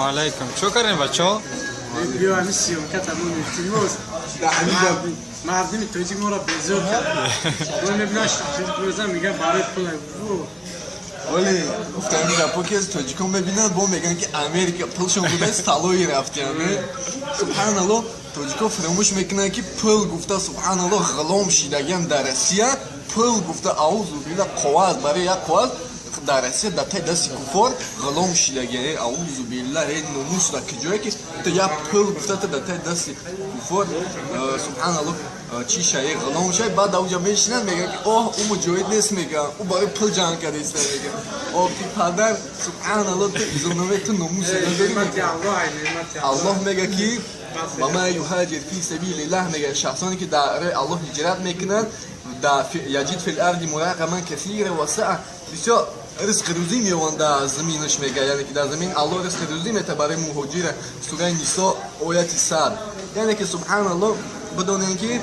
वालेकुम शो कर रहे हैं बच्चों ولی گفتم گپو که از تاجیکان ببینن با میگن که امریکا پولشون بوده است طلایی رفتن سبحان الله تاجیکا فراموش میکنن که پول گفته سبحان الله غلام شدگان در روسیه پول گفته اعوذ بالله قواز برای یک قواز در روسیه در تای دست کفار غلام شدگان اعوذ بالله ناموس را که جایی که تو یک پول گفته تو در تای دست کفار سبحان الله چی شایی غلام شایی بعد اوجا میشنن میگن که اوه او مجاهد نیست میگن او برای پول جنگ کرده است میگن اوه تی پدر سبحان الله تو ایزونوه تو ناموس نداری الله میگه که و ما یهاجر فی سبیل الله میگه شخصانی که در الله هجرت میکنن یجد فی الارض مراغما کثیر و سعه بسیار رزق روزی میوان در زمینش میگه یعنی که در زمین الله رزق روزی میته برای مهاجر سوره نساء آیت 100 یعنی که سبحان الله بدونین که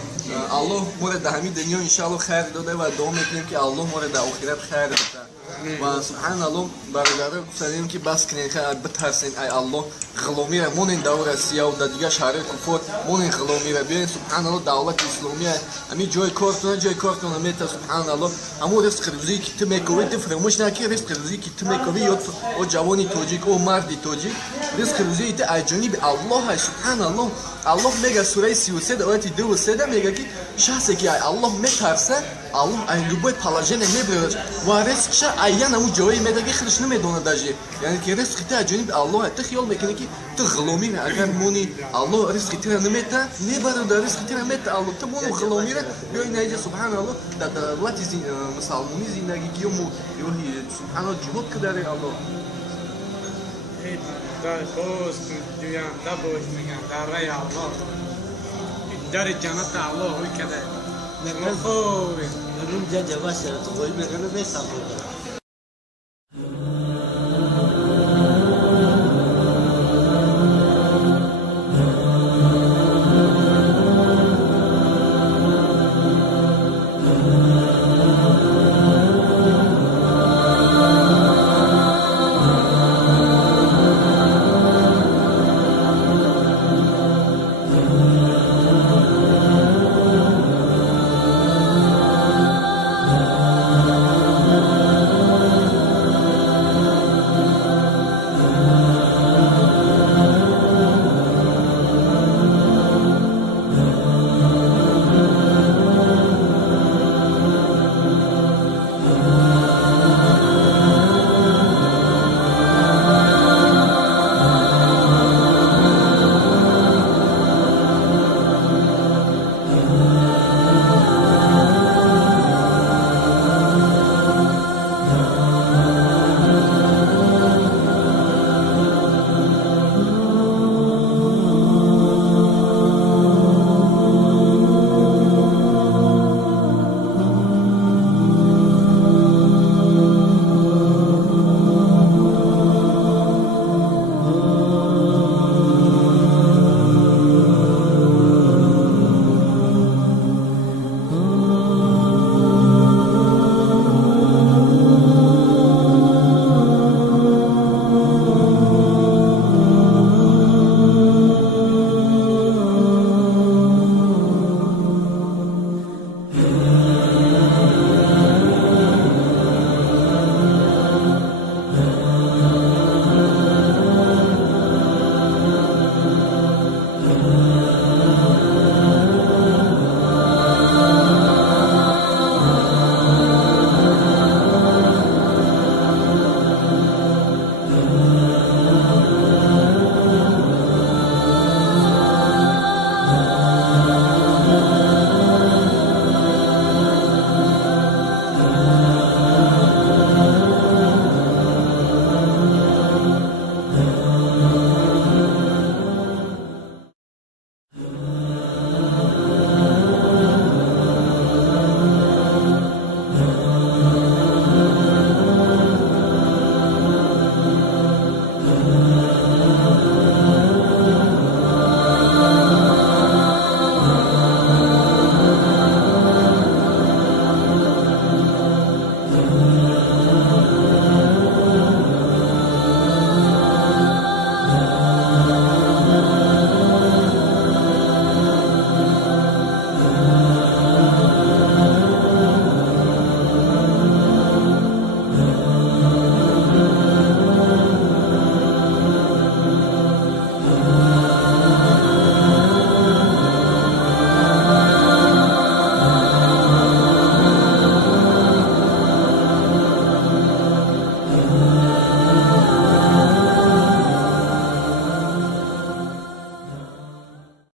الله مورد در همین دنیا انشاءالله خیر داده و دعا میکنیم که الله مورد در آخرت خیر بده و سبحان الله برادر گفتیم که بس کنین که بترسین ای الله غلامی را مونین دور روسیه و در دیگه شهر کفر مونین غلامی را بیاین سبحان الله دولت اسلامی همین جای کارتون میته سبحان الله همون رزق روزی که تو میکنی تو فراموش نکنی رزق روزی که تو میکنی یا جوانی تاجیک او مردی تاجیک رزق روزی تو از جانب الله سبحان الله الله میگه سوره 33 آیه 2 و 3 میگه که شخصی که الله میترسه الله ای любой положение میبره و رزقش عین همون جایی میده که خودش نمیدونه داجی یعنی که رزق تو از جانب الله تو خیال میکنی که تو غلامی اگر مونی الله رزق تو نمیده میبره در رزق تو نمیده الله تو مونو غلامی را بیای نهیجه سبحان الله در دولت مسلمانی زندگی کیومو یوهی سبحان الله جهود کداره الله در باز دیان دبوش میگن در رای الله در جنت الله هوی کده نرون جا جواز شد تو وای میگن به سافر